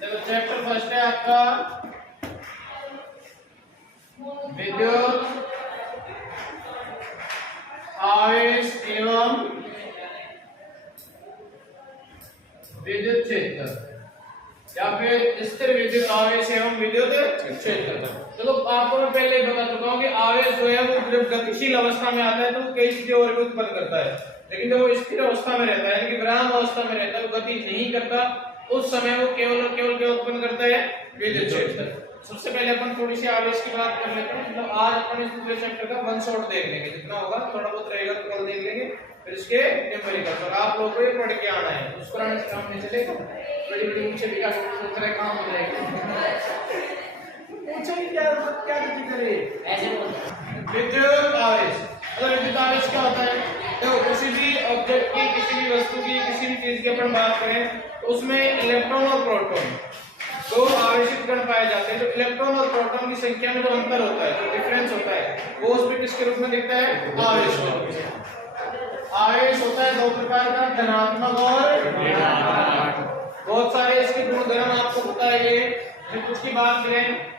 देखो chapter first है आपका विद्युत आवेश एवं विद्युत क्षेत्र या फिर स्थिर विद्युत आवेश एवं विद्युत क्षेत्र। चलो आपको मैं पहले ही बता चुका हूँ कि आवेश जो है वो जब गतिशील अवस्था में आता है तो कई चीजें और भी उत्पन्न करता है, लेकिन जब वो स्थिर अवस्था में रहता है यानी कि विराम अवस्था में रहता है, वो गति नहीं करता, उस समय वो केवल और केवल क्या उत्पन्न करता है? विद्युत क्षेत्र। सबसे पहले अपन थोड़ी सी आवेश की बात कर लेते हैं। मतलब आज अपन इस पूरे चैप्टर का वन शॉट देख लेंगे, जितना होगा थोड़ा बहुत रहेगा तो कल देख लेंगे, फिर इसके न्यूमेरिकल और आप लोगों को ये पढ़ के आना है, उसको आने से काम नहीं चलेगा। बड़ी बड़ी ऊंचे दिखा के सोच रहे काम हो जाएगा, क्या करे ऐसे विद्युत आवेश। अगर विद्युत आवेश क्या होता है, तो किसी भी ऑब्जेक्ट की, किसी भी वस्तु की, किसी भी चीज की अपन बात करें तो उसमें इलेक्ट्रॉन और प्रोटॉन दो आवेशित कण पाए जाते हैं। तो इलेक्ट्रॉन और प्रोटॉन की संख्या में जो अंतर होता है, जो डिफरेंस होता है, वो उसमें किसके रूप में दिखता है? आवेश में। आवेश होता है दो प्रकार का, धनात्मक और ऋणात्मक। बहुत सारे इसके गुणधर्म आपको पता है। ये कुछ की बात करें,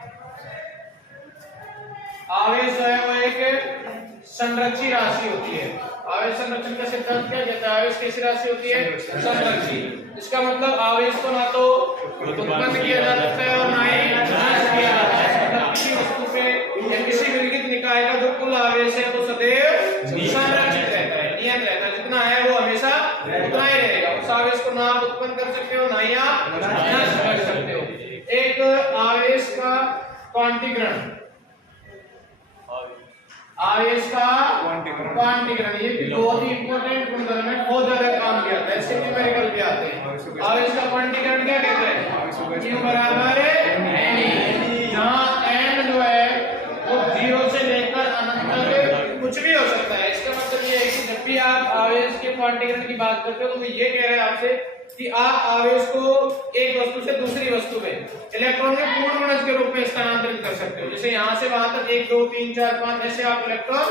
आवेश जो है वो एक संरक्षी राशि होती है। आवेश संरक्षण का सिद्धांत क्या कहता है? आवेश कैसी राशि होती है? संरक्षी। इसका मतलब आवेश को ना तो उत्पन्न किया जा सकता है और ना ही नाश किया जा सकता है। मतलब किसी वस्तु पे या किसी विद्युत निकाय का जो कुल आवेश है वो सदैव संरक्षित रहता है, नियत रहता है। जितना है वो हमेशा उतना ही रहेगा। उस आवेश को ना आप उत्पन्न कर सकते हो, ना ही आप नाश कर सकते हो। एक आवेश का क्वांटीकरण, आवेश का क्वांटीकरण, ये बहुत ही इंपॉर्टेंट गुणधर्म है, बहुत ज्यादा काम किया जाता है, इसके न्यूमेरिकल भी आते हैं। आवेश का क्वांटीकरण क्या कहते हैं? Q बराबर n, जहां n जो है वो 0 से लेकर अनंत तक कुछ भी हो सकता है। इसका मतलब ये है कि जब भी आप आवेश के क्वांटीकरण की बात करते हो तो वो ये कह रहे हैं आपसे कि आप आवेश को एक वस्तु से दूसरी वस्तु में इलेक्ट्रॉन के पूर्ण गुणज के रूप में स्थानांतरित कर सकते हो। जैसे यहाँ से वहां तक 1 2 3 4 5 ऐसे आप इलेक्ट्रॉन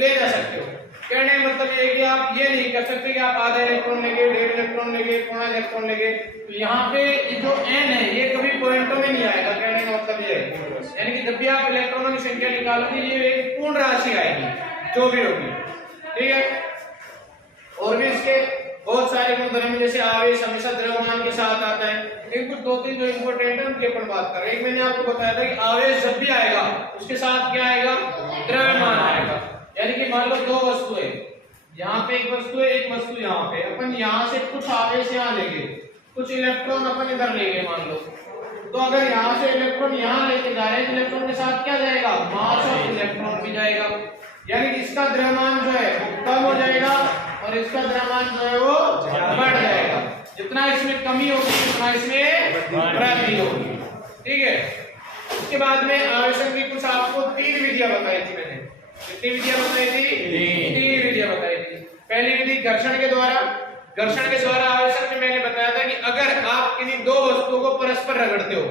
ले जा सकते हो। कहने का मतलब ये है कि आप ये नहीं कर सकते कि आप आधा इलेक्ट्रॉन लेंगे, 1.5 इलेक्ट्रॉन लेंगे, पौना इलेक्ट्रॉन लेंगे। तो यहाँ पे ये जो n है ये कभी पॉइंटों में नहीं आएगा। कहने का मतलब ये है, यानी कि जब भी आप इलेक्ट्रॉनों की संख्या निकालोगे ये एक पूर्ण राशि आएगी जो भी होगी, ठीक है। और भी इसके बहुत सारे गुणधर्म, जैसे आवेश हमेशा द्रव्यमान के साथ आता है। लेकिन कुछ 2-3 जो इंपॉर्टेंट है उनकी अपन बात कर रहे हैं। एक मैंने आपको बताया था कि आवेश जब भी आएगा उसके साथ क्या आएगा? द्रव्यमान आएगा। यानी कि मान लो दो वस्तु है, यहाँ पे एक वस्तु है, एक वस्तु यहाँ पे। अपन यहाँ से कुछ आवेश यहाँ लेंगे, कुछ इलेक्ट्रॉन अपन इधर लेंगे मान लो। तो अगर यहाँ से इलेक्ट्रॉन यहाँ लेके जा रहे हैं, इलेक्ट्रॉन के साथ क्या जाएगा? मास ऑफ इलेक्ट्रॉन भी जाएगा। यानी कि इसका द्रव्यमान जो है कम हो जाएगा और इसका द्रव्यमान जो है वो बढ़ जाएगा। जितना इसमें कमी होगी उतना इसमें वृद्धि होगी, ठीक है। उसके बाद में आवेशन की कुछ आपको 3 विधियां बताई थी मैंने। कितनी विधियां बताई थी? 3 विधियां बताई थी। पहली विधि घर्षण के द्वारा। घर्षण के द्वारा आवेशन में मैंने बताया था कि अगर आप किन्हीं दो वस्तुओं को परस्पर रगड़ते हो,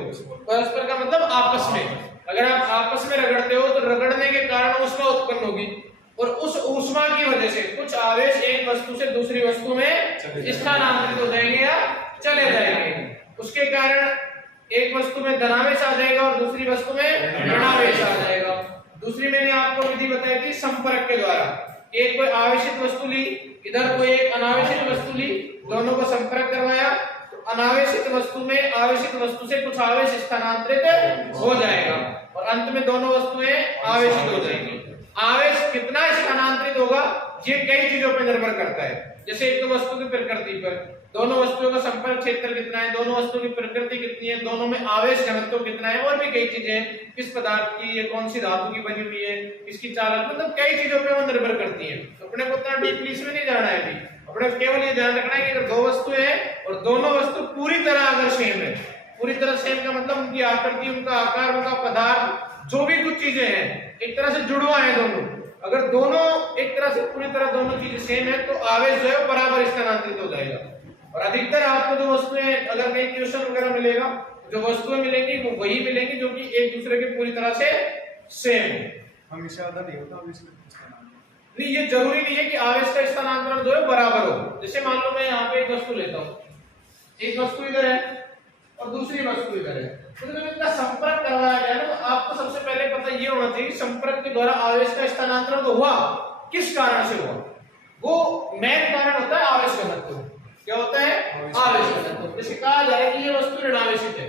परस्पर का मतलब आपस में, अगर आप आपस में रगड़ते हो तो रगड़ने के कारण ऊष्मा उत्पन्न होगी और उस ऊष्मा की वजह से कुछ आवेश एक वस्तु से दूसरी वस्तु में स्थानांतरित हो जाएंगे या चले जाएंगे। उसके कारण एक वस्तु में धनावेश आ जाएगा और दूसरी वस्तु में ऋणावेश आ जाएगा। दूसरी मैंने आपको विधि बताई थी संपर्क के द्वारा। एक कोई आवेशित वस्तु ली, इधर कोई एक अनावेशित वस्तु ली, दोनों को संपर्क करवाया, तो अनावेशित वस्तु में आवेशित वस्तु से कुछ आवेश स्थानांतरित हो जाएगा और अंत में दोनों वस्तुएं आवेशित हो जाएंगी। आवेश कितना स्थानांतरित होगा ये कई चीजों पर निर्भर करता है। जैसे एक तो वस्तु की प्रकृति पर, दोनों वस्तुओं का संपर्क क्षेत्र कितना है, दोनों वस्तुओं की प्रकृति कितनी है, दोनों में आवेश घनत्व कितना है, और भी कई चीजें, किस पदार्थ की, ये कौन सी धातु की बनी हुई है, इसकी चालक, मतलब कई चीजों पे वो निर्भर करती है। तो अपने को उतना डीपली इसमें नहीं जाना है अभी। अपने केवल ये ध्यान रखना है कि अगर दो वस्तुएं हैं और दोनों वस्तु पूरी तरह अगर सेम है, पूरी तरह सेम का मतलब उनकी आकृति, उनका आकार, उनका पदार्थ, जो भी कुछ चीजें हैं एक तरह से जुड़वा है दोनों, अगर दोनों एक तरह से पूरी तरह दोनों चीजें सेम है तो आवेश जो है वो बराबर स्थानांतरित हो जाएगा। और अधिकतर आपको जो वस्तुएं, अगर नहीं क्वेश्चन वगैरह मिलेगा, जो वस्तुएं मिलेंगी वो वही मिलेंगी जो कि एक दूसरे के पूरी तरह से सेम है। हमेशा आधा नहीं होता, नहीं, ये जरूरी नहीं है कि आवेश का स्थानांतरण जो है बराबर हो। जैसे मान लो मैं यहाँ पे एक वस्तु लेता हूँ, एक वस्तु इधर है और दूसरी वस्तु इधर है, तो जब इनका संपर्क करवाया गया ना, तो आपको सबसे पहले पता ये होना चाहिए कि संपर्क के द्वारा आवेश का स्थानांतरण तो हुआ, किस कारण से हुआ? वो मेन कारण होता है आवेश घनत्व। क्या होता है? आवेश घनत्व। जैसे कहा जाए कि ये वस्तु ऋणावेशित है,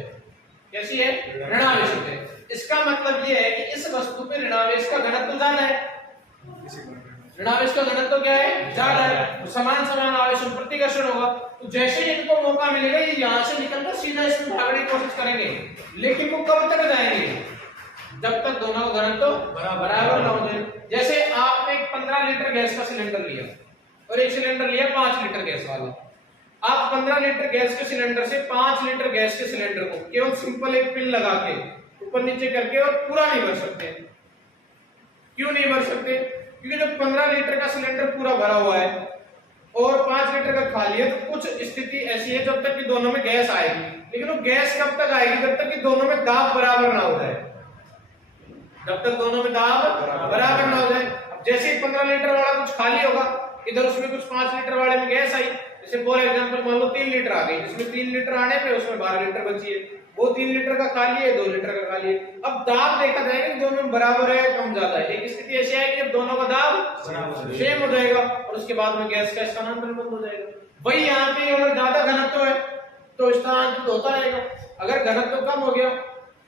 कैसी है? ऋणावेशित है। इसका मतलब ये है कि इस वस्तु पे ऋणावेश का घनत्व ज्यादा है। ऋणावेश का घनत्व क्या है? ज्यादा है, तो समान समान आवेशों प्रतिकर्षण होगा। तो जैसे ही इनको मौका मिलेगा ये यहाँ से निकलकर सीधा इसमें भागने की कोशिश करेंगे, लेकिन वो कब तक जाएंगे? जब तक दोनों का घनत्व बराबर ना हो जाए। जैसे आपने 15 लीटर गैस का सिलेंडर लिया और एक सिलेंडर लिया 5 लीटर गैस वाला। आप 15 लीटर गैस के सिलेंडर से 5 लीटर गैस के सिलेंडर को केवल सिंपल एक पिन लगा के ऊपर नीचे करके और पूरा नहीं भर सकते। क्यों नहीं भर सकते? क्योंकि जब 15 लीटर का सिलेंडर पूरा भरा हुआ है और 5 लीटर का खाली है, तो कुछ स्थिति ऐसी है जब तक कि दोनों में गैस आएगी, लेकिन वो गैस कब तक आएगी? जब तक कि दोनों में दाब बराबर ना हो जाए। जब तक दोनों में दाब बराबर ना हो जाए। अब जैसे ही 15 लीटर वाला कुछ खाली होगा, इधर उसमें कुछ 5 लीटर वाले में गैस आई, जैसे फॉर एग्जांपल मान लो 3 लीटर आ गई, जिसमें 3 लीटर आने पे उसमें 12 लीटर बची है, वो 3 लीटर का खाली है, 2 लीटर का खाली है। अब दाब देखा जाएगा कि दोनों में बराबर है कम ज्यादा है। एक स्थिति ऐसी है कि जब दोनों का दाब सेम हो जाएगा और उसके बाद में गैस का स्थानांतरण बंद हो जाएगा। वही यहाँ पे अगर ज्यादा घनत्व है तो स्थानांतरित होता रहेगा, अगर घनत्व कम हो गया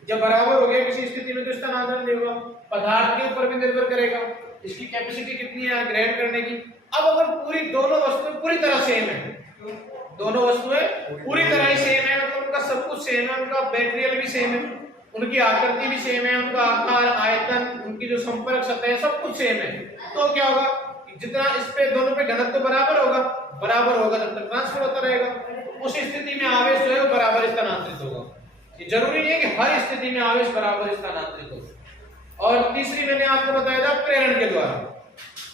जब बराबर हो गया किसी स्थिति में तो स्थानांतरण नहीं होगा। पदार्थ के ऊपर भी निर्भर करेगा, इसकी कैपेसिटी कितनी है ग्रहण करने की। अब अगर पूरी दोनों वस्तुएं पूरी तरह सेम है, दोनों वस्तुएं पूरी तरह ही सेम है, मतलब उनका सब कुछ सेम है, उनका मटेरियल भी सेम है, उनकी आकृति भी सेम है, उनका आकार, आयतन, उनकी जो संपर्क सतह है, सब कुछ सेम है, तो क्या होगा? जितना इस पे दोनों पे घनत्व बराबर होगा जब तक ट्रांसफर होता रहेगा। उस स्थिति में आवेश जो है वो बराबर स्थानांतरित होगा। ये जरूरी नहीं है कि हर स्थिति में आवेश बराबर स्थानांतरित हो। और तीसरी मैंने आपको बताया था प्रेरण के द्वारा।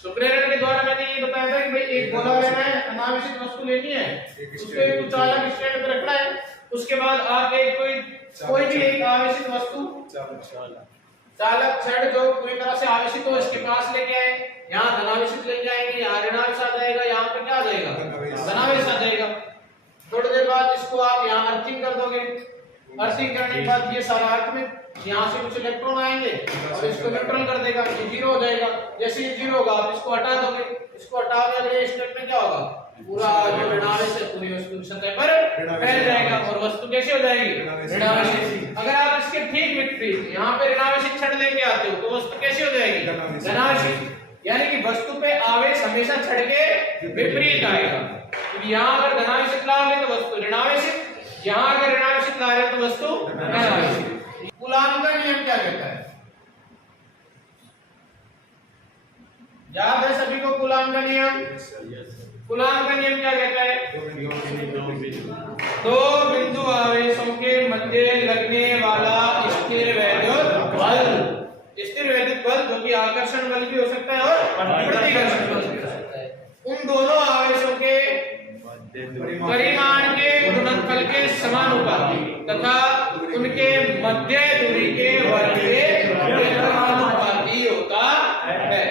तो प्रेरण के द्वारा मैंने ये बताया था कि भाई एक गोला लेना है, अनावेशित वस्तु लेनी है, उसके कुछ चालक स्टैंड पे रखना है, उसके बाद आगे कोई भी एक आवेशित वस्तु चालक छड़ जो पूरी तरह से आवेशित हो इसके पास लेके आए, यहाँ धनावेशित ले जाएंगे, यहाँ ऋणावेश आ जाएगा, यहाँ पे क्या आ जाएगा? धनावेश आ जाएगा। थोड़ी देर बाद इसको आप यहाँ अर्थिंग कर दोगे, अर्थिंग करने के बाद ये सारा अर्थ में यहाँ से कुछ इलेक्ट्रॉन आएंगे और इसको न्यूट्रल कर देगा, ये जीरो हो जाएगा। जैसे ये जीरो होगा आप इसको हटा दोगे, इसको हटा दिया अगले स्टेप में क्या होगा? पूरा जो ऋणावेश है पूरी वस्तु की सतह पर फैल जाएगा और वस्तु कैसे हो जाएगी? ऋणावेशित। अगर आप इसके ठीक विपरीत यहाँ पे ऋणावेशित छड़ लेके आते हो तो वस्तु कैसे हो जाएगी? धनावेशित। यानी कि वस्तु पे आवेश हमेशा छड़ के विपरीत आएगा। तो यहाँ अगर धनावेशित ला रहे तो वस्तु ऋणावेशित, यहाँ अगर ऋणावेशित ला रहे तो वस्तु धनावेशित। कूलाम का नियम क्या कहता है? याद है सभी को कूलाम का नियम? कूलाम का नियम क्या कहता है? दो बिंदु आवेशों के मध्य लगने वाला स्थिर वैद्युत बल, स्थिर वैद्युत बल जो कि आकर्षण बल भी हो सकता है और प्रतिकर्षण बल भी हो सकता है, उन दोनों आवेशों के परिमाण के गुणनफल के समानुपाती तथा उनके मध्य दूरी के वर्ग के समानुपाती होता है।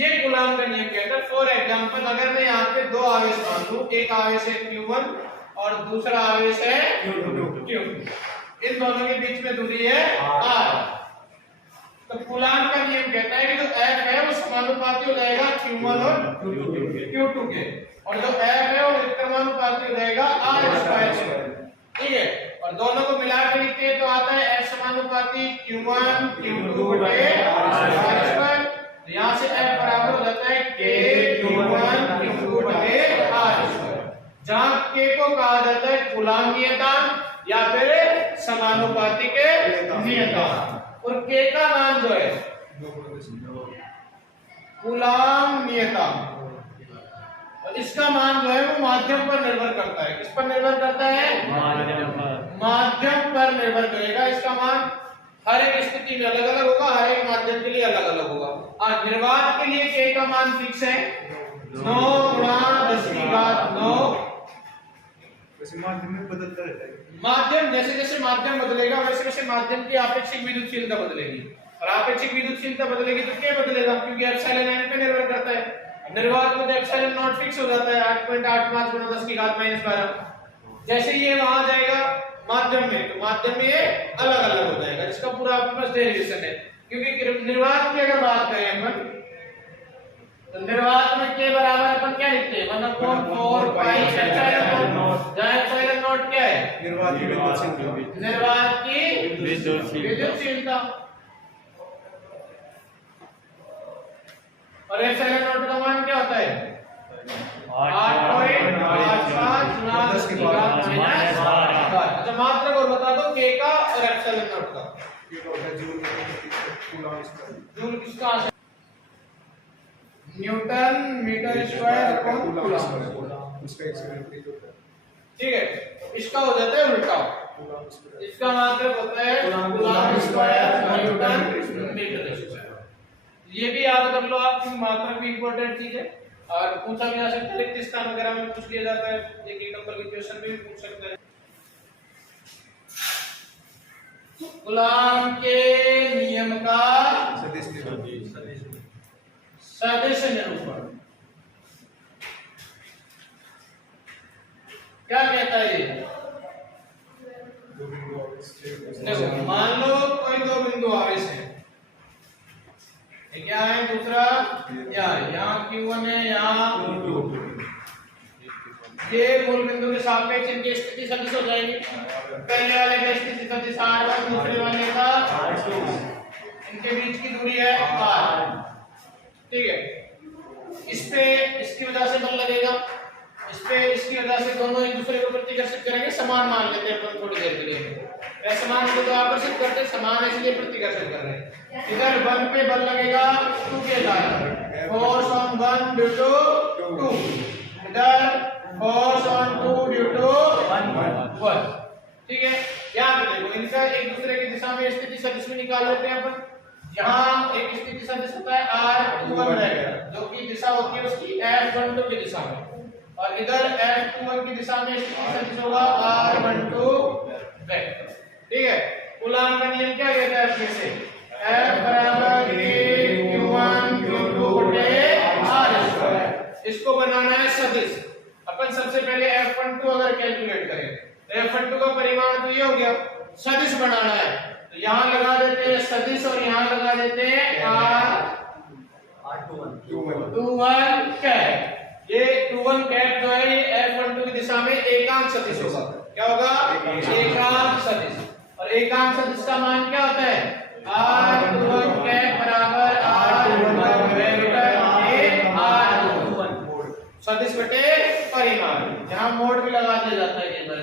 ये कूलाम का नियम कहता है। फॉर एग्जांपल अगर मैं यहाँ पे दो आवेश मान लूं, एक आवेश है Q1 और दूसरा आवेश है Q2, इन दोनों के बीच में दूरी है R, तो कूलाम का नियम कहता है कि जो F है वो समानुपाती हो जाएगा Q1 और Q2 के, और जो F है वो व्युत्क्रमानुपाती हो जाएगा R स्क्वायर से। ठीक है, और दोनों को मिला के लिखते हैं तो आता है F समानुपाती Q1 Q2 बटे R स्क्वायर। यहाँ से F बराबर हो जाता है K Q1 Q2 बटे R स्क्वायर, जहाँ K को कहा जाता है कूलाम नियतांक या फिर समानुपाती के नियतांक, और K का मान जो है कूलाम नियतांक, और इसका मान जो है वो माध्यम पर निर्भर करता है। किस पर निर्भर करता है? माध्यम पर निर्भर करेगा। इसका मान हर एक स्थिति में अलग अलग होगा, हर एक माध्यम के लिए अलग अलग होगा। निर्वात के लिए K का मान फिक्स है 9 × 10⁹ 9। माध्यम में बदलता रहता है। माध्यम जैसे जैसे माध्यम बदलेगा वैसे वैसे माध्यम की आपेक्षिक विद्युतशीलता बदलेगी, और आपेक्षिक विद्युतशीलता बदलेगी तो क्या बदलेगा? क्योंकि एप्सिलॉन n पे निर्भर करता है। निर्वात में एप्सिलॉन नॉट फिक्स हो जाता है 8.85 × 10⁻⁻12, जैसे ये वहां जाएगा माध्यम में, तो माध्यम में ये अलग अलग हो जाएगा। इसका पूरा आपके पास डेरिवेशन है। क्योंकि निर्वात की अगर बात करें अपन, तो निर्वात में के बराबर अपन क्या लिखते हैं, 1/4 पाई एप्सिलॉन नॉट, जहां एप्सिलॉन नॉट क्या है, निर्वात की विद्युत निर्वात की विद्युतशीलता, और एप्सिलॉन नॉट का मान क्या होता है, 8.55 गुना 10 की घात -12। अच्छा मात्रक और बता दो के का और एप्सिलॉन नॉट का। ये होता है जूल कूलॉम इसका, जूल किसका, newton metre square upon coulomb, उसका एक से विपरीत होता है। ठीक है। तो इसका हो जाता है उल्टा, इसका मात्रक होता है coulomb square newton metre square. ये भी याद कर लो आप, क्योंकि मात्रक भी इंपॉर्टेंट चीज है और पूछा भी जा सकता है, रिक्त स्थान वगैरह में पूछ लिया जाता है, एक नंबर के क्वेश्चन में भी पूछ सकता है। कूलम के नियम का सदिश निरूपण क्या कहता है ये, देखो मान लो कोई दो बिंदु आवेश है, क्या है, दूसरा यहाँ Q1 है, यहाँ ये मूल बिंदु के सापेक्ष इनकी स्थिति सदिश हो जाएगी। पहले वाले का स्थिति सदिश R1, दूसरे वाले का R2, इनके बीच की दूरी है R, ठीक है। इस पे इसकी वजह से बल लगेगा, इस पे इसकी वजह से दोनों एक दूसरे को प्रतिकर्षित करेंगे, समान मान लेते हैं अपन थोड़ी देर के लिए, समान को तो आकर्षित करते, समान इसलिए प्रतिकर्षित कर रहे हैं। इधर 1 पे बल लगेगा 2 के कारण, फोर्स ऑन 1 ड्यू टू 2, इधर फोर्स ऑन 2 ड्यू टू 1, ठीक है। यहाँ पे देखो इनका एक दूसरे की दिशा में स्थिति सदिश भी निकाल लेते हैं अपन। यहाँ एक स्थिति सदिश होता है R21 रहेगा, जो की दिशा होती है उसकी F12 की दिशा में, और इधर F21 की दिशा में स्थिति सदिश होगा R12 वेक्टर, ठीक है। कूलम का नियम क्या कहता है इसमें से, F बराबर K Q1 Q2 बटे R²। इसको बनाना है सदिश। अपन सबसे पहले F12 अगर कैलकुलेट करें तो F12 का परिमाण तो ये हो गया, सदिश बनाना है तो यहाँ लगा देते हैं सदिश और यहाँ लगा देते हैं R21 कैप। ये 21 कैप जो है ये F12 की दिशा में एकांक सदिश होगा। क्या होगा, एकांक सदिश। और एकांक सदिश का मान क्या होता है, R21 कैप बराबर R21 वेक्टर बटे R21 सदिश बटे परिमाण, यहाँ मोड भी लगा दिया जाता है ये बार,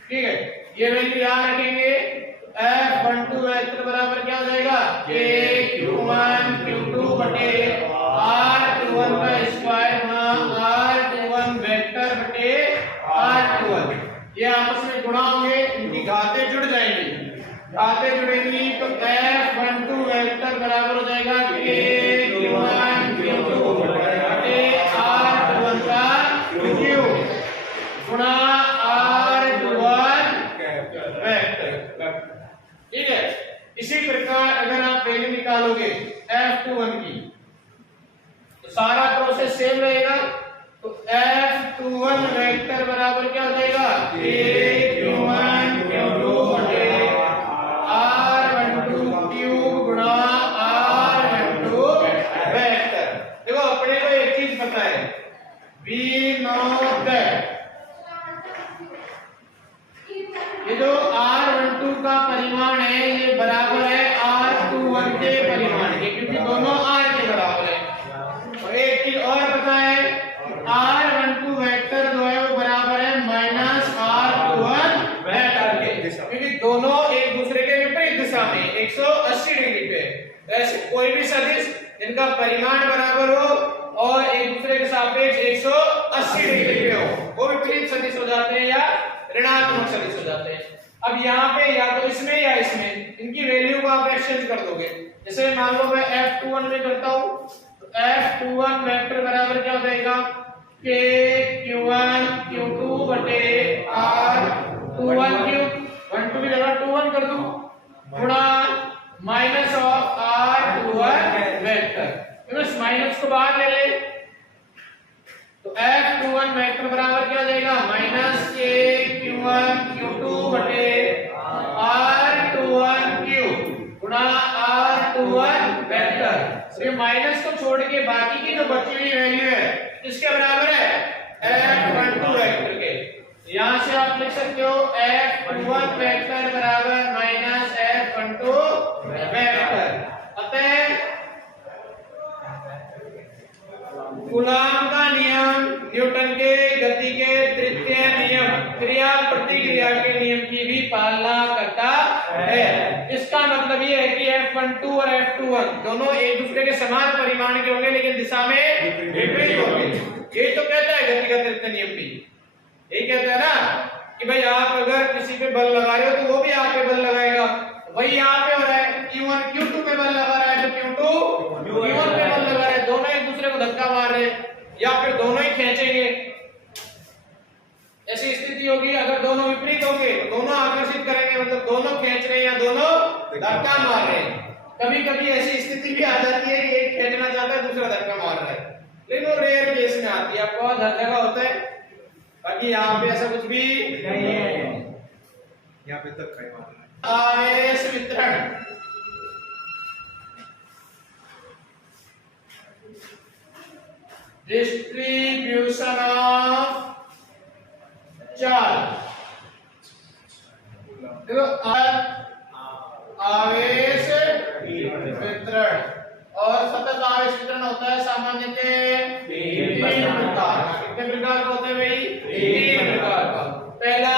ठीक है। ये वैल्यू याद रखेंगे, F12 वेक्टर बराबर क्या हो जाएगा, K Q1 Q2 बटे R21 का स्क्वायर गुणा R21 वेक्टर बटे R21। ये आपस में गुणा होंगे, इनकी घातें जुड़ जाएंगी, घातें जुड़ेंगी तो F12 वेक्टर बराबर हो जाएगा K Q1 Q2 बटे R21 का क्यूब गुणा R21 वेक्टर, ठीक है। इसी प्रकार अगर आप वैल्यू निकालोगे F21 की तो सारा प्रोसेस सेम रहेगा, तो F21 वेक्टर बराबर क्या हो जाएगा, K Q1 Q2 बटे R12 क्यूब गुणा R12 वेक्टर। देखो अपने को एक चीज पता है, V नॉट ये जो R12 का परिमाण है ये बराबर है R21 के परिमाण के, क्योंकि दोनों R के बराबर है। और एक चीज और पता है, R12 वेक्टर जो है वो बराबर है -R21 वेक्टर के, क्योंकि दोनों एक दूसरे के विपरीत दिशा में 180 डिग्री पे। ऐसे कोई भी सदिश जिनका परिमाण बराबर हो और एक दूसरे के सापेक्ष 180 डिग्री पे हो, वो विपरीत सदिश हो जाते हैं या ऋणात्मक सदिश हो जाते हैं। अब यहाँ पे या तो इसमें या इसमें इनकी वैल्यू को आप एक्सचेंज कर दोगे। जैसे मान लो मैं F21 में करता हूँ तो F21 वेक्टर बराबर क्या हो जाएगा, K Q1 Q2 बटे R21 क्यूब, 1 2 की जगह 21 कर दूं गुणा माइनस ऑफ R21 वेक्टर, तो इस माइनस को बाहर ले ले तो F21 Q1 वेक्टर बराबर क्या हो जाएगा माइनस K Q1 Q2 बटे R21Q गुणा R21 वेक्टर। ये माइनस को छोड़ के बाकी की जो बची हुई वैल्यू है किसके बराबर है F12 वेक्टर के। यहां से आप लिख सकते हो F21 वेक्टर बराबर माइनस F12 वेक्टर। अतः कूलॉम का नियम न्यूटन के गति के तृतीय नियम क्रिया प्रतिक्रिया के नियम की भी पालना करता है। इसका मतलब ये है कि F12 और F21 दोनों एक दूसरे के समान परिमाण के होंगे लेकिन दिशा में विपरीत होंगे। ये तो कहता है गति का तृतीय नियम भी, यही कहता है ना कि भाई आप अगर किसी पे बल लगा रहे हो तो वो भी आप पे बल लगाएगा। वही यहाँ पे हो रहा है Q1 Q2 पे बल लगा रहा है तो Q2 Q1 पे बल लगा रहा है, दोनों एक दूसरे को धक्का मार रहे हैं या फिर दोनों ही खींचेंगे। ऐसी स्थिति होगी अगर दोनों विपरीत होंगे तो दोनों आकर्षित करेंगे, मतलब दोनों खींच रहे हैं या दोनों धक्का मार रहे हैं। कभी कभी ऐसी स्थिति भी आ जाती है कि एक खींचना चाहता है दूसरा धक्का मार रहा है, लेकिन वो रेयर केस में आती है, आपको हर जगह होता है। बाकी यहाँ पे ऐसा कुछ भी नहीं है। यहाँ पे तक कहीं मारना है। आवेश वितरण डिस्ट्रीब्यूशन ऑफ चार्ज। देखो आवेश वितरण और सतत आवेश वितरण होता है सामान्यतः तीन प्रकार। कितने प्रकार का होता है भाई? तीन प्रकार का। पहला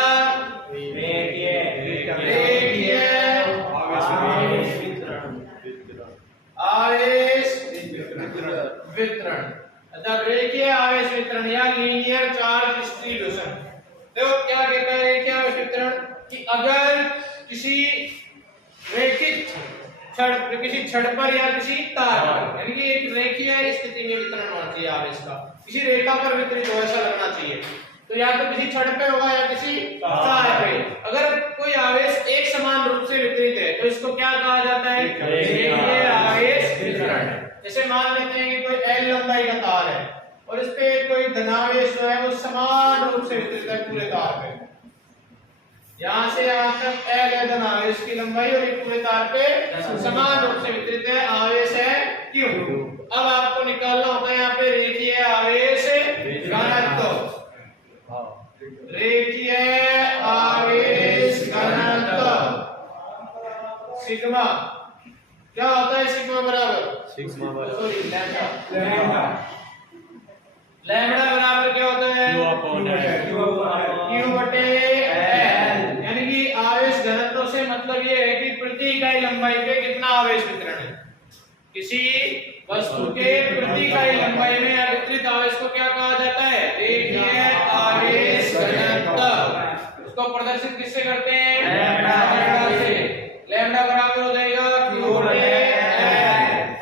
आवेश वितरण अर्थात रेखीय आवेश वितरण या लीनियर चार्ज डिस्ट्रीब्यूशन। देखो क्या कहता है रेखीय आवेश वितरण कि अगर किसी रेखित छड़ पर या किसी तार पर, यानी कि एक रेखीय स्थिति में वितरण होना चाहिए आवेश का, किसी रेखा पर वितरित हो ऐसा लगना चाहिए। तो या तो किसी छड़ पे होगा या किसी तार पे। अगर कोई आवेश एक समान रूप से वितरित है तो इसको क्या कहा जाता है? रेखीय आवेश वितरण। जैसे मान लेते हैं कि कोई L लंबाई का तार है और इस पे कोई धनावेश जो है वो समान रूप से वितरित है पूरे तार पे। यहाँ से यहाँ तक L है धनावेश की लंबाई और ये पूरे तार पे समान रूप से वितरित है, आवेश है Q। अब आपको निकालना होता है यहाँ पे रेखीय आवेश घनत्व। रेखीय आवेश घनत्व सिग्मा क्या होता है? सिग्मा बराबर लैम्डा बराबर क्या होता है? Q बटे L। यानी कि आवेश घनत्व से मतलब ये है कि प्रति इकाई लंबाई पे कितना आवेश वितरण है। किसी वस्तु के प्रति इकाई लंबाई में वितरित आवेश को क्या कहा जाता है? रेखीय आवेश घनत्व। उसको प्रदर्शित किससे करते हैं? लैम्डा से। लैम्डा बराबर हो जाएगा Q बटे L,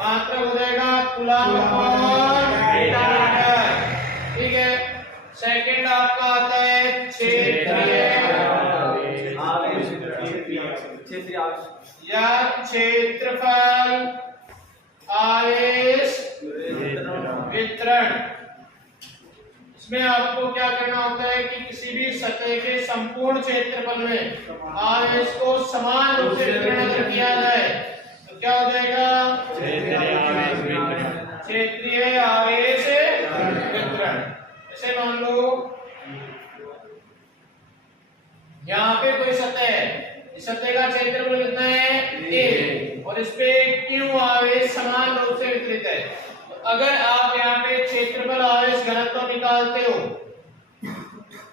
मात्रक हो जाएगा कूलॉम अपॉन मीटर। ठीक है। सेकंड आपका आता है क्षेत्रीय या क्षेत्रफल आवेश वितरण। इसमें आपको क्या करना होता है कि किसी भी सतह के संपूर्ण क्षेत्रफल में आवेश को समान रूप से वितरण अगर किया जाए तो क्या हो जाएगा? क्षेत्रीय आवेश वितरण। जैसे मान लो यहाँ पे कोई सतह है, इस सतह का क्षेत्रफल कितना है? A और इस पे Q आवेश समान रूप से वितरित है। तो अगर आप यहाँ पे क्षेत्रफल आवेश घनत्व निकालते हो,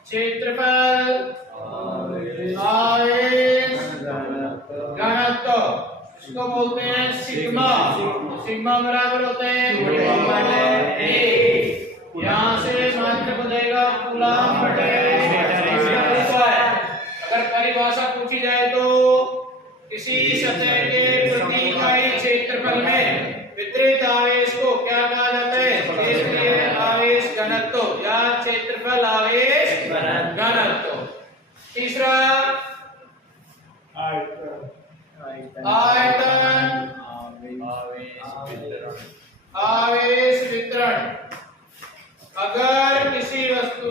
क्षेत्रफल आवेश घनत्व इसको बोलते हैं सिग्मा। सिग्मा बराबर होता है A। यहाँ से मात्रक हो जाएगा कूलॉम बटे मीटर। अगर परिभाषा पूछी जाए तो किसी सतह के प्रति इकाई क्षेत्रफल में वितरित आवेश को क्या कहा जाता है? क्षेत्रीय आवेश घनत्व या क्षेत्रफल आवेश घनत्व। तीसरा आयतन आवेश वितरण। अगर किसी वस्तु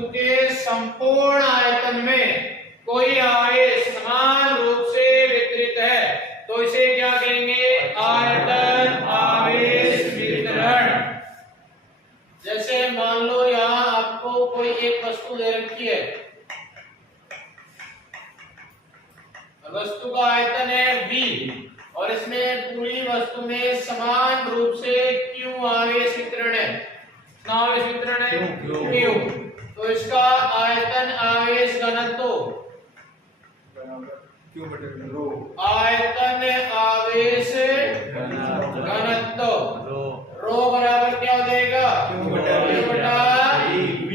कोई आवेश समान रूप से वितरित है तो इसे क्या कहेंगे? आयतन आवेश वितरण। जैसे मान लो यहाँ आपको कोई एक वस्तु दे रखी है, वस्तु का आयतन है V और इसमें पूरी वस्तु में समान रूप से Q आवेश वितरण है। कितना आवेश वितरण है? Q। तो इसका आयतन आवेश घनत्व, क्यों बटे रो, आयतन आवेश घनत्व रो बराबर क्या हो जाएगा? Q बटा V।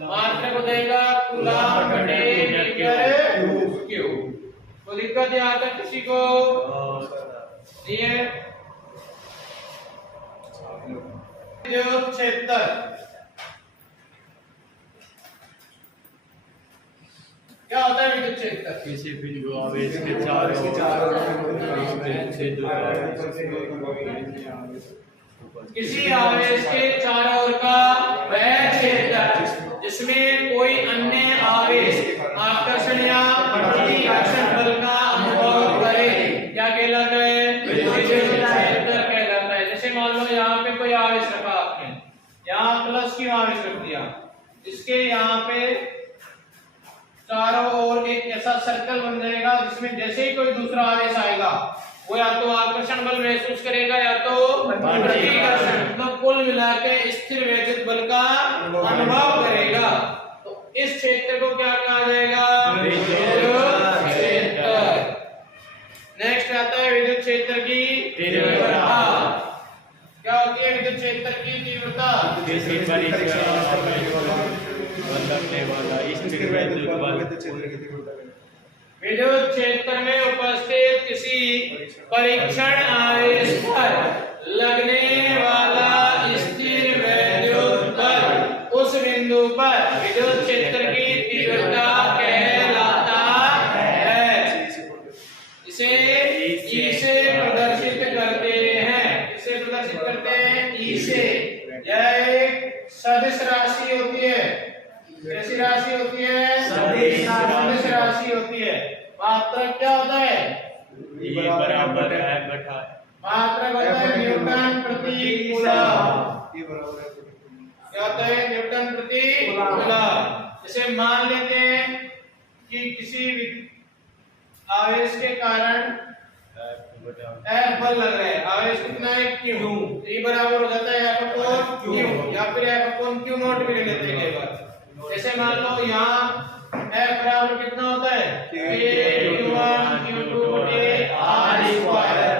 मात्रा को देगा कूलम बटे मीटर क्यूब। तो दिक्कत यहाँ तक किसी को नहीं है? विद्युत क्षेत्र क्या होता है? विद्युत क्षेत्र किसी बिंदु आवेश के चारों किसी आवेश के चारों ओर का वह क्षेत्र जिसमें कोई अन्य आवेश आकर्षण या प्रतिकर्षण बल का अनुभव करे क्या कहलाता है? विद्युत क्षेत्र कहलाता है। जैसे मान लो यहाँ पे कोई आवेश रखा आपने, यहाँ प्लस की आवेश रख दिया, इसके यहाँ पे चारों ओर एक ऐसा सर्कल बन जाएगा जिसमें जैसे ही कोई दूसरा आवेश आएगा वो या तो आकर्षण बल महसूस करेगा या तो प्रतिकर्षण, मतलब कुल मिलाकर स्थिर वैद्युत बल का अनुभव करेगा। तो इस क्षेत्र को क्या कहा जाएगा? विद्युत क्षेत्र। नेक्स्ट आता है विद्युत क्षेत्र की तीव्रता। क्या होती है विद्युत क्षेत्र की तीव्रता? किसी विद्युत क्षेत्र में उपस्थित किसी परीक्षण आवेश पर लगने वाला स्थिर वैद्युत बल उस बिंदु पर विद्युत क्षेत्र की तीव्रता कहलाता है। इसे E से प्रदर्शित करते हैं। इसे प्रदर्शित करते हैं E से। यह एक सदिश राशि होती है। कैसी राशि होती है? सदिश राशि होती है। मात्रक क्या होता है? E बराबर है बटा मात्रक होता है न्यूटन प्रति कूलम। ये बराबर है क्या होता है? न्यूटन प्रति कूलम। जैसे मान लेते हैं कि किसी आवेश के कारण F बल लग रहा है, आवेश कितना है? Q। E बराबर हो जाता है F अपॉन Q या फिर F अपॉन Q नॉट भी ले लेते हैं कई बार। जैसे मान लो यहाँ F बराबर कितना होता है? K/Q1 Q2 बटे R स्क्वायर।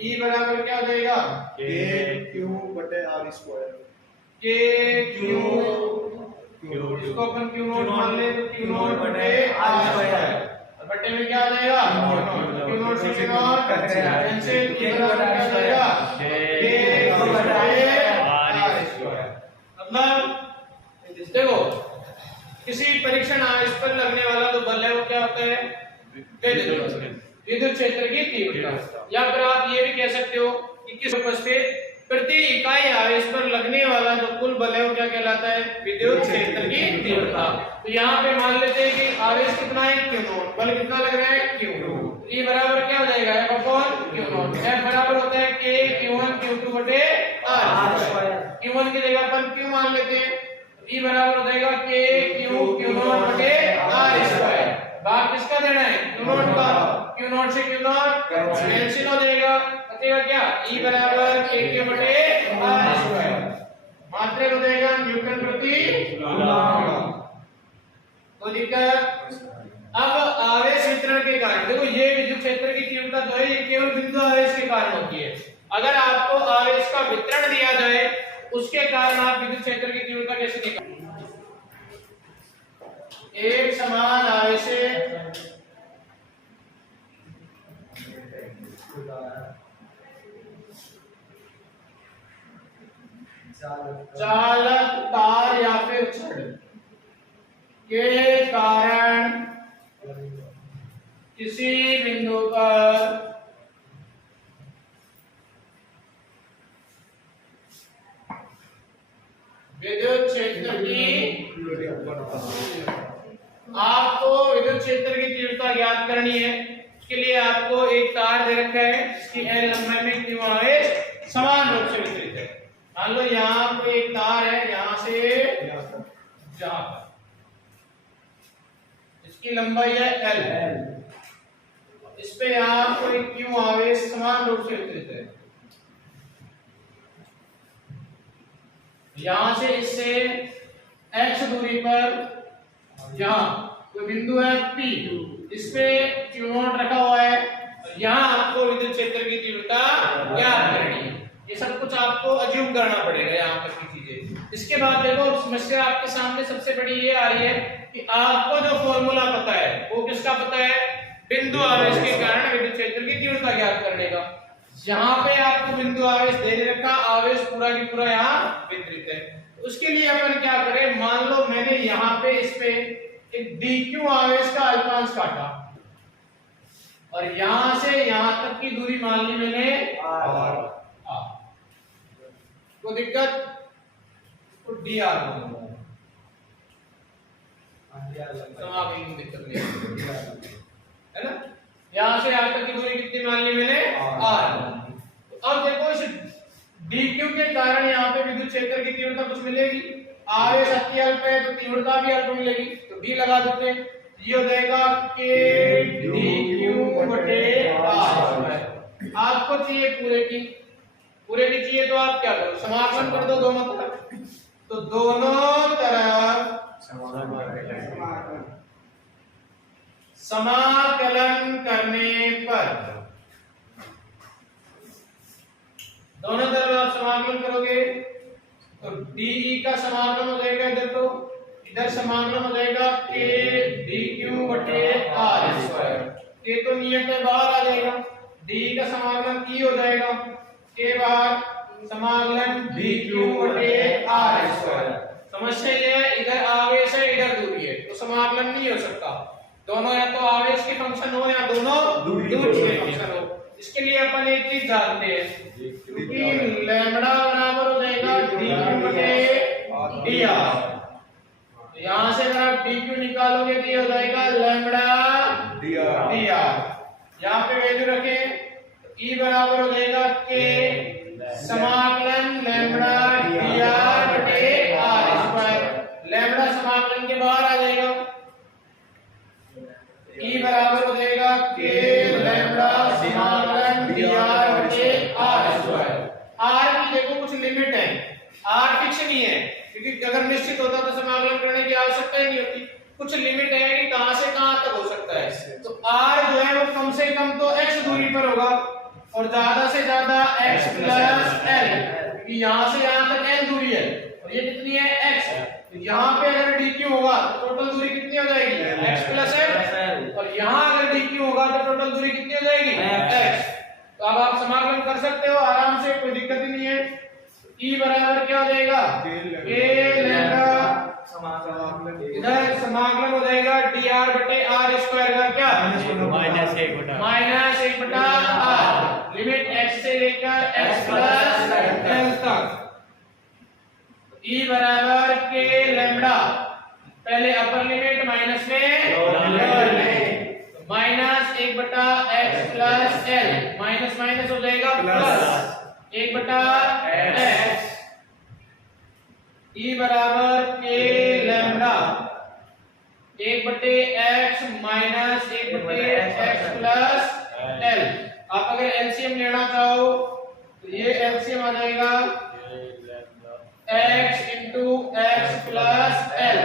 E बराबर क्या हो जाएगा? K/Q बटे R स्क्वायर। K/Q इसको अपन Q नॉट मान ले तो Q नॉट बटे R स्क्वायर। बटे में क्या आ जाएगा? Q नॉट से Q नॉट कैंसिल। E बराबर क्या हो जाएगा? K बटे R स्क्वायर। मतलब देखो किसी परीक्षण आवेश पर लगने वाला जो बल है वो क्या होता है? विद्युत क्षेत्र की तीव्रता। या फिर आप ये भी कह सकते हो कि किस उपस्थित प्रति इकाई आवेश पर लगने वाला जो कुल बल है वो क्या कहलाता है? विद्युत क्षेत्र की तीव्रता। तो यहाँ पे मान लेते हैं कि आवेश कितना है? Q not. बल कितना लग रहा है? Q। E बराबर क्या हो जाएगा? F upon Q not. F बराबर होता है K/Q1 Q2 बटे R स्क्वायर। Q1 की जगह अपन Q मान लेते हैं। E बराबर हो जाएगा K/Q Q नॉट बटे R स्क्वायर। भाग किसका देना है? Q नॉट का। Q नॉट से Q नॉट कैंसिल हो जाएगा। बचेगा क्या? E बराबर K बटे R स्क्वायर। मात्रक हो जाएगा न्यूटन प्रति कूलम। तो दिक्कत अब आवेश वितरण के कारण देखो ये विद्युत क्षेत्र की तीव्रता जो है ये केवल बिंदु आवेश के कारण होती है। अगर आपको आवेश का वितरण दिया जाए उसके कारण आप विद्युत क्षेत्र की तीव्रता कैसे निकालेंगे? एक समान आवेश चालक तार या फिर छड़ के कारण किसी बिंदु पर विद्युत क्षेत्र की आप विद्युत क्षेत्र की तीव्रता ज्ञात करनी है। उसके लिए आपको एक तार दे रखा है जिसकी L लंबाई में Q आवेश समान रूप से वितरित है। मान लो यहाँ पे एक तार है, यहाँ से जहां पर इसकी लंबाई है L, इस पे यहाँ कोई Q आवेश समान रूप से वितरित है। यहां से इससे x दूरी पर यहां कोई बिंदु है P, इस पे Q0 रखा हुआ है और यहां आपको विद्युत क्षेत्र की तीव्रता ज्ञात करनी है। ये सब कुछ आपको अज्यूम करना पड़ेगा यहाँ तक की चीजें। इसके बाद देखो समस्या आपके सामने सबसे बड़ी ये आ रही है कि आपको जो फॉर्मूला पता है वो किसका पता है, बिंदु आवेश के कारण विद्युत क्षेत्र की तीव्रता ज्ञात करने का। यहाँ पे आपको बिंदु आवेश दे रखा, आवेश पूरा की पूरा यहाँ वितरित है। उसके लिए अपन क्या करें, मान लो मैंने यहाँ पे इस पे एक dq आवेश का अल्पांश काटा और यहां से यहां तक की दूरी मान ली मैंने r। कोई दिक्कत, तो dr मानूंगा, कोई दिक्कत नहीं है ना। यहां से यहां तक की दूरी कितनी मान ली मैंने r। अब देखो इस dq के कारण यहाँ पे विद्युत क्षेत्र की तीव्रता कुछ मिलेगी, आवेश अति अल्प है तो तीव्रता भी अल्प मिलेगी, तो d लगा देते हैं। ये हो जाएगा k dq बटे r। आपको चाहिए पूरे की चाहिए तो आप क्या करो, समाकलन कर दो दोनों तरफ। तो दोनों तरफ समाकलन करने पर, दोनों तरफ आप समाकलन करोगे तो dE का समाकलन हो जाएगा इधर, तो इधर समाकलन हो जाएगा k dq बटे r स्क्वायर। k तो नियत है बाहर आ जाएगा, dE का समाकलन e हो जाएगा, k बाहर, समाकलन dq बटे r स्क्वायर। समस्या ये है इधर आवेश है इधर दूरी है, तो समाकलन नहीं हो सकता। दोनों या तो आवेश के फंक्शन हो या दोनों दूरी के फंक्शन हो। इसके लिए अपन एक चीज जानते हैं, क्योंकि लैम्बडा बराबर हो जाएगा dq बटे dr। यहां से अगर आप dq निकालोगे तो ये हो जाएगा लैम्बडा dr। यहाँ पे वैल्यू रखें तो e बराबर हो जाएगा k समाकलन लैम्बडा dr बटे r स्क्वायर। लैम्बडा समाकलन के बाहर आ जाएगा, e बराबर हो जाएगा k लैम्बडा समाकलन dr बटे r स्क्वायर। r की देखो कुछ लिमिट है, r फिक्स नहीं है, क्योंकि अगर निश्चित होता तो समाकलन करने की आवश्यकता ही नहीं होती। कुछ लिमिट है कि कहां से कहां तक हो सकता है, तो r जो है वो कम से कम तो x दूरी पर होगा और ज्यादा से ज्यादा x प्लस l, क्योंकि यहां से यहां तक l दूरी है और ये कितनी है x। तो यहाँ पे अगर dq होगा तो टोटल दूरी कितनी हो जाएगी x प्लस l, और यहाँ अगर dq होगा तो टोटल दूरी कितनी हो जाएगी x। तो अब आप समाकलन कर सकते हो आराम से, कोई दिक्कत ही नहीं है। E बराबर क्या हो जाएगा k लैम्बडा, इधर समाकलन हो जाएगा dr बटे r स्क्वायर का क्या माइनस 1 बटा r, लिमिट x से लेकर x प्लस l तक। E बराबर k लैम्बडा, पहले अपर लिमिट माइनस में लोअर लिमिट, तो माइनस 1 बटा x plus l, minus minus हो जाएगा प्लस 1 बटा x। E बराबर k लैम्बडा 1 बटे x माइनस 1 बटे x प्लस l। आप अगर एलसीएम लेना चाहो तो ये एलसीएम आ जाएगा x into x plus l।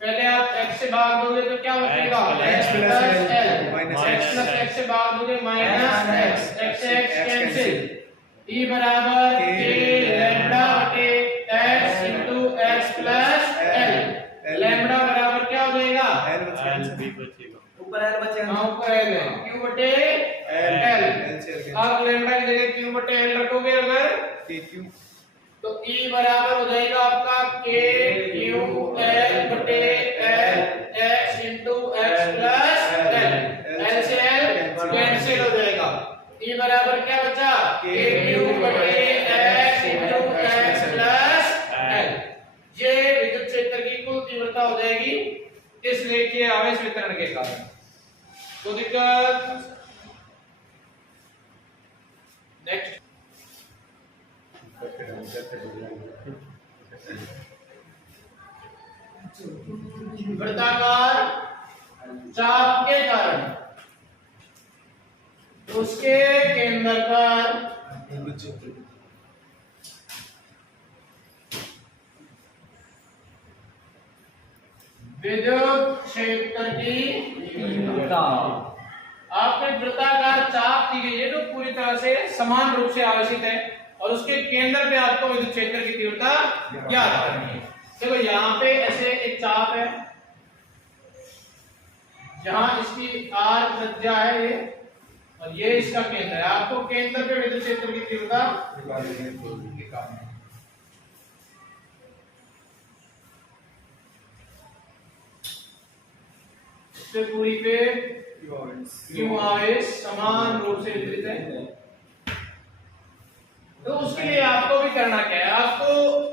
पहले आप x से भाग दोगे तो क्या बचेगा x plus l, x plus x से भाग दोगे माइनस x, x से x कैंसिल। E बराबर k लैम्बडा बटे x into x plus l। Lambda बराबर क्या हो जाएगा ऊपर l बचेगा, हाँ ऊपर l है, q बटे l। आप लैम्बडा की जगह q बटे l रखोगे अगर तो E बराबर हो जाएगा आपका k q l बटे l x into x plus l, l से l कैंसिल हो जाएगा। E बराबर क्या बचा k q बटे x into x plus l। ये विद्युत क्षेत्र की कुल तीव्रता हो जाएगी इस रेखीय आवेश आवेश वितरण के कारण। तो दिक्कत नेक्स्ट, वृत्ताकार चाप के कारण उसके केंद्र पर विद्युत क्षेत्र की तीव्रता, आपने वृत्ताकार चाप दी गई है जो पूरी तरह से समान रूप से आवेशित है और उसके केंद्र पे आपको विद्युत क्षेत्र की तीव्रता ज्ञात करनी है। देखो यहाँ पे ऐसे एक चाप है जहां इसकी आर त्रिज्या है ये, और ये इसका केंद्र है। आपको केंद्र पे विद्युत क्षेत्र की तीव्रता निकालनी है। इससे पूरी पे क्यों आवेश समान रूप से वितरित है। तो उसके लिए आपको भी करना क्या है, आपको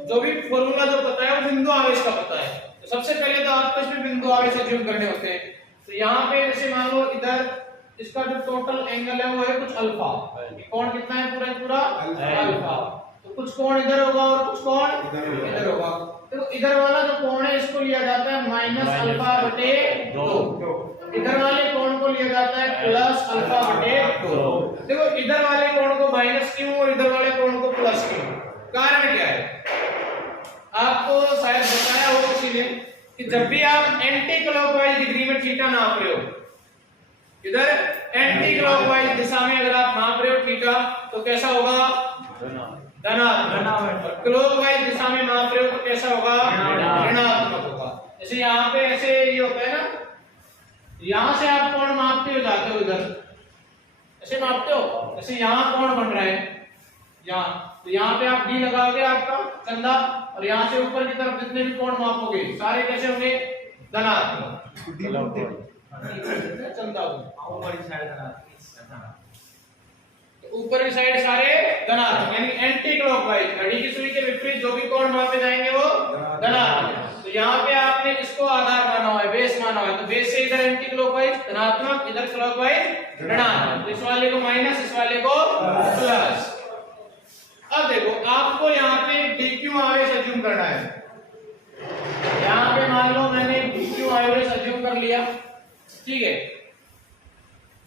जो भी फॉर्मूला जो पता है वो बिंदु आवेश का पता है। तो सबसे पहले तो आपको इसमें बिंदु आवेश अज्यूम करने होते हैं। तो यहाँ पे जैसे मान लो इधर इसका जो टोटल एंगल है वो है कुछ अल्फा, कोण कितना है पूरा अल्फा, तो कुछ कोण इधर होगा और कुछ कोण इधर होगा। तो इधर वाला जो कोण है इसको लिया जाता है माइनस अल्फा बटे 2, इधर वाले कोण को लिया जाता है प्लस अल्फा बटे 2। देखो इधर वाले कोण को माइनस क्यों और इधर वाले कोण को प्लस क्यों, कारण क्या है आपको शायद बताया हो इसीलिए कि जब भी आप एंटी क्लॉकवाइज डिग्री में थीटा नाप रहे हो, इधर एंटी क्लॉकवाइज दिशा में अगर आप नाप रहे हो थीटा तो कैसा होगा धनात्मक, और क्लॉकवाइज दिशा में नाप रहे हो तो कैसा होगा ऋणात्मक होगा। जैसे यहाँ पे ऐसे ये होता है ना, यहां से आप कोण मापते हो जाते हो इधर ऐसे मापते हो, जैसे यहाँ कोण बन रहा है यहाँ, तो यहाँ पे आप डी लगाओगे आपका चंदा, और यहाँ से ऊपर की तरफ जितने भी कोण मापोगे सारे कैसे होंगे धनात्मक, चंदा ऊपर की साइड सारे धनात्मक, यानी एंटी क्लॉकवाइज घड़ी की सुई के विपरीत जो भी कोण मापे जाएंगे वो धनात्मक। तो यहाँ पे आपने इसको आधार माना हुआ है, बेस माना हुआ है, तो बेस से इधर एंटी क्लॉकवाइज धनात्मक, इधर क्लॉकवाइज ऋणात्मक, इस वाले को माइनस इस वाले को प्लस। अब देखो आपको यहाँ पे dq आवेश अज्यूम करना है। यहाँ पे मान लो मैंने dq आवेश अज्यूम कर लिया, ठीक है,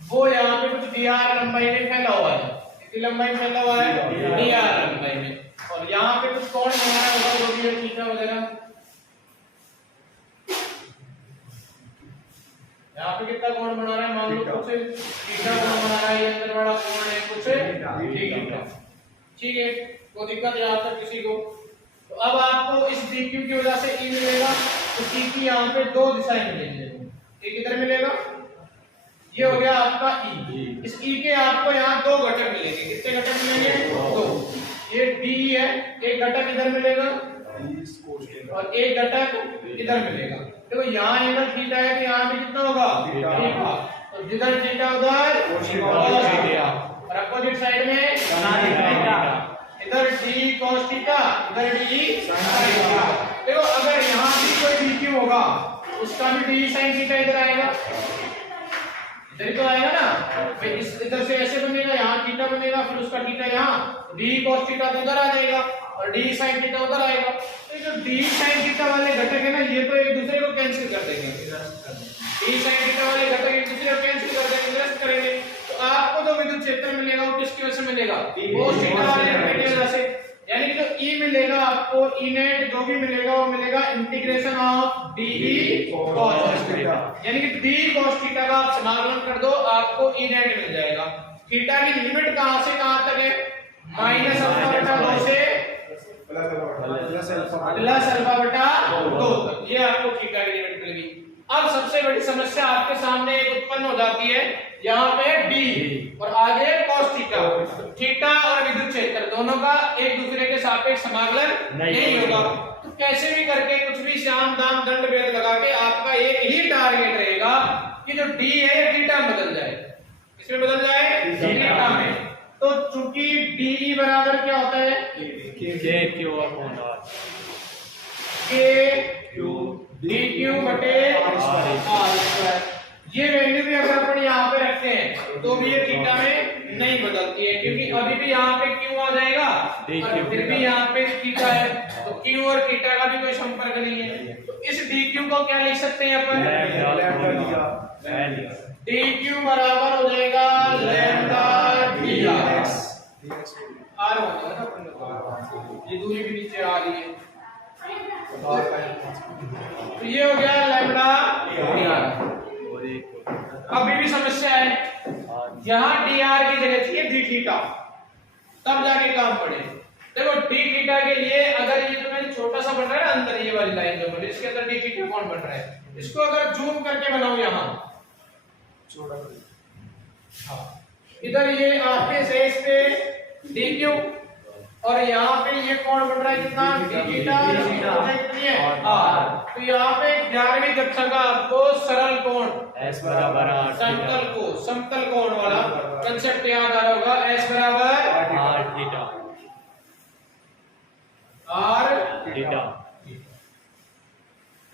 वो यहाँ पे कुछ dr लंबाई में फैला हुआ है, कितनी लंबाई में फैला हुआ है dr लंबाई में, और यहाँ पे कुछ कोण बना होगा जो भी है थीटा वगैरह। यहाँ पे कितना कोण बना रहा है, मान लो कुछ थीटा कोण बना रहा है, ये अंदर वाला कोण है कुछ थीटा, ठीक है, कोई दिक्कत यहाँ तक किसी को। तो अब आपको इस dq की वजह से E मिलेगा, तो E की यहाँ पे दो दिशाएं मिलेंगी, एक इधर मिलेगा, ये हो गया आपका E। इस E के आपको यहाँ दो घटक मिलेंगे, कितने घटक मिलेंगे, दो, ये DE है, एक घटक इधर मिलेगा और एक घटक इधर मिलेगा। देखो यहाँ एंगल थीटा है तो यहाँ पे कितना होगा थीटा, तो जिधर थीटा उधर cos थीटा, और अपोजिट साइड में इधर d cos थीटा इधर d sin थीटा। देखो अगर यहाँ भी कोई dq होगा उसका भी d sin थीटा इधर आएगा, इधर तो आएगा ना, फिर इस इधर से ऐसे बनेगा, यहाँ थीटा बनेगा, फिर उसका थीटा यहाँ d cos थीटा तो उधर आ जाएगा और d sin थीटा उधर आएगा। तो जो d sin थीटा वाले घटक है ना ये तो एक दूसरे को कैंसिल कर देंगे, d sin थीटा वाले घटक एक दूसरे को कैंसिल कर देंगे, निरस्त करेंगे। तो आपको जो विद्युत क्षेत्र मिलेगा वो किसकी वजह से मिलेगा, cos थीटा वाले घटक की वजह से, यानी कि जो E मिलेगा आपको E नेट जो भी मिलेगा वो मिलेगा integration of dE cos theta, यानी कि d cos थीटा का आप समाकलन कर दो आपको E नेट मिल जाएगा। थीटा की लिमिट कहां से कहां तक है, माइनस अल्फा बटा 2 से प्लस अल्फा बटा 2 तक, ये आपको थीटा की लिमिट मिल गई। अब सबसे बड़ी समस्या आपके सामने उत्पन्न हो जाती है, यहाँ पे d और आगे cos थीटा, थीटा और विद्युत क्षेत्र दोनों का एक दूसरे के सापेक्ष समाकलन नहीं होगा। तो कैसे भी करके कुछ भी श्याम दाम दंड भेद लगा के आपका एक ही टारगेट रहेगा कि जो d है ये थीटा में बदल जाए, इसमें बदल जाए थीटा में। तो चूंकि de बराबर क्या होता है J Q upon R, k dq बटे r स्क्वायर। ये वैल्यू भी अगर अपन यहाँ पे रखते हैं तो भी ये थीटा में नहीं बदलती है, क्योंकि अभी भी यहाँ पे q आ जाएगा और फिर भी यहाँ पे थीटा है, तो q और थीटा का भी कोई संपर्क नहीं है। तो इस dq को क्या लिख सकते हैं अपन? dq बराबर हो जाएगा लैम्डा dr। r हो जाएगा ना अपन को, ये दूरी भी नीचे आ रही है, तो ये हो गया लैम्डा dr। अभी भी समस्या है, यहाँ dr की जगह चाहिए d थीटा, तब जाके काम पड़े। देखो d थीटा के लिए अगर ये तुम्हें छोटा सा बन रहा है ना अंदर, ये वाली लाइन जो बनी इसके अंदर d थीटा कौन बन रहा है, इसको अगर जूम करके बनाओ यहाँ, हाँ इधर ये आपके शेष पे dq और यहाँ पे ये कोण बन रहा है कितना, d थीटा कितनी है r। तो यहाँ पे 11वीं कक्षा का आपको सरल कोण S बराबर R समतल कोण वाला कंसेप्ट याद आ रहा होगा। S बराबर R थीटा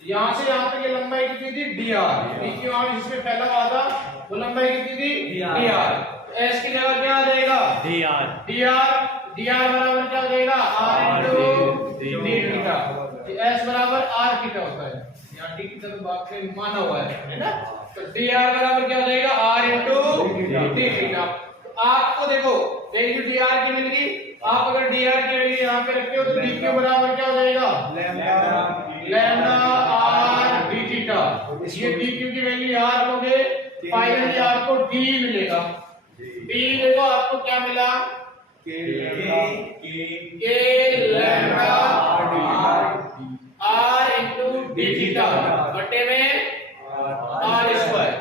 यहाँ से यहाँ तक ये लंबाई कितनी थी dr, dq यहाँ जिसमें पहला हुआ था वो लंबाई कितनी थी dr। S की जगह क्या आ जाएगा dr बराबर क्या हो जाएगा r into d theta. S बराबर r थीटा होता है, यहाँ d थीटा तो बात में माना हुआ है ना, तो dr बराबर क्या हो जाएगा r इंटू d थीटा। तो आपको देखो वैल्यू dr की मिल गई, आप अगर dr की वैल्यू यहाँ पे रखते हो तो dq बराबर क्या हो जाएगा लैम्डा r d थीटा। ये dq की वैल्यू r लोगे फाइनली आपको d मिलेगा, d देखो आपको क्या मिला k lambda r into d theta बटे में r स्क्वायर।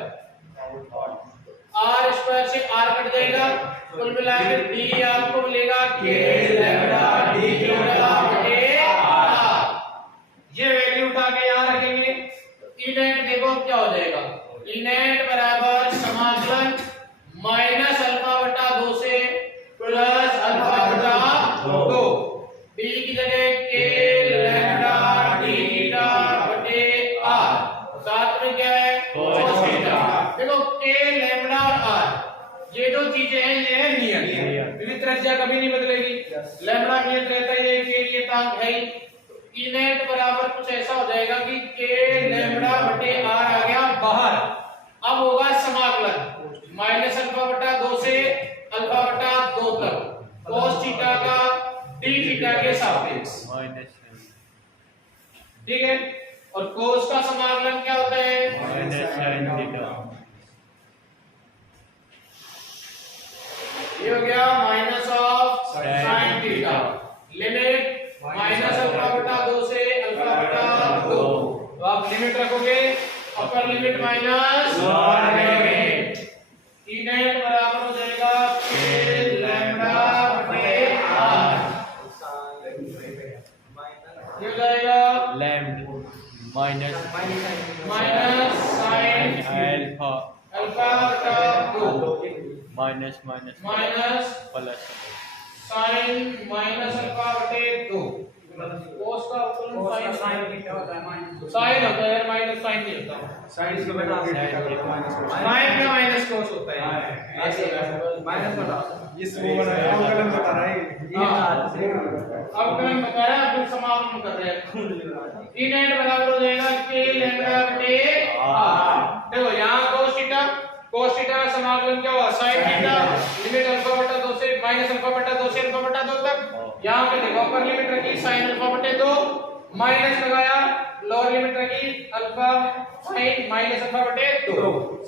r स्क्वायर से r कट जाएगा, कुल मिलाकर d आपको मिलेगा k लैम्डा d थीटा बटे r। ये वैल्यू उठा के यहाँ रखेंगे, ई नेट देखो क्या हो जाएगा, ई नेट बराबर समाकलन माइनस अल्फा बटा 2 से प्लस अल्फा बटा 2, d की जगह k लैम्डा d थीटा बटे r, साथ में क्या है cos थीटा। देखो k लैम्डा और r ये दो चीजें हैं, ये है नियत, क्योंकि त्रिज्या कभी नहीं बदलेगी, लैम्डा नियत रहता है, ये k नियतांक है ही। ई नेट बराबर कुछ ऐसा हो जाएगा कि k लैम्डा बटे r आ गया बाहर, अब होगा समाकलन माइनस अल्फा बटा 2 से अल्फा बटा 2 तक cos थीटा का d थीटा के सापेक्ष, ठीक है। और cos का समाकलन क्या होता है sin थीटा, ये हो गया minus of sin theta, limit minus alpha बटा 2 से अल्फा बटा 2, तो आप लिमिट रखोगे upper limit minus lower limit, ई नेट बराबर हो जाएगा k लैम्डा बटे r, ये हो जाएगा लैम्डा माइनस sin अल्फा बटा 2 minus plus sin minus alpha बटे 2, cos का अवकलन sin थीटा होता है, sin होता है माइनस sin नहीं होता, sin इसका बेटा sin का माइनस cos होता है, ऐसे माइनस बटा इस वो अवकलन बता रहा है, अवकलन बता रहा है, फिर समाकलन कर रहे हैं। ई नेट बराबर हो जाएगा k लैम्डा बटे r। देखो यहाँ cos थीटा का समाकलन क्या हुआ sin थीटा, लिमिट अल्फा बटा 2 से माइनस अल्फा बटा 2 से अल्फा बटा 2 तक, यहाँ पे देखो अपर लिमिट रखी sin अल्फा बटे 2, माइनस लगाया लोअर लिमिट रखी अल्फा sin माइनस अल्फा बटे 2,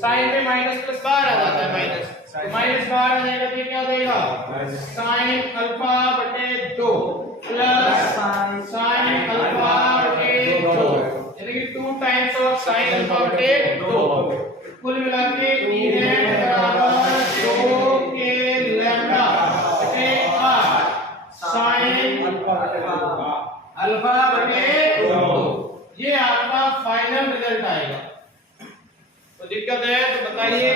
sin में माइनस प्लस बाहर आ जाता है माइनस, तो माइनस बाहर आ जाएगा तो ये क्या हो जाएगा sin अल्फा बटे 2 प्लस sin अल्फा बटे 2, यानी कि 2 टाइम्स ऑफ sin अल्फा बटे 2, कुल मिला के ई नेट बराबर 2 k लैम्डा बटे r sin अल्फा बटे 2, ये आपका फाइनल रिजल्ट आएगा। तो दिक्कत है तो बताइए।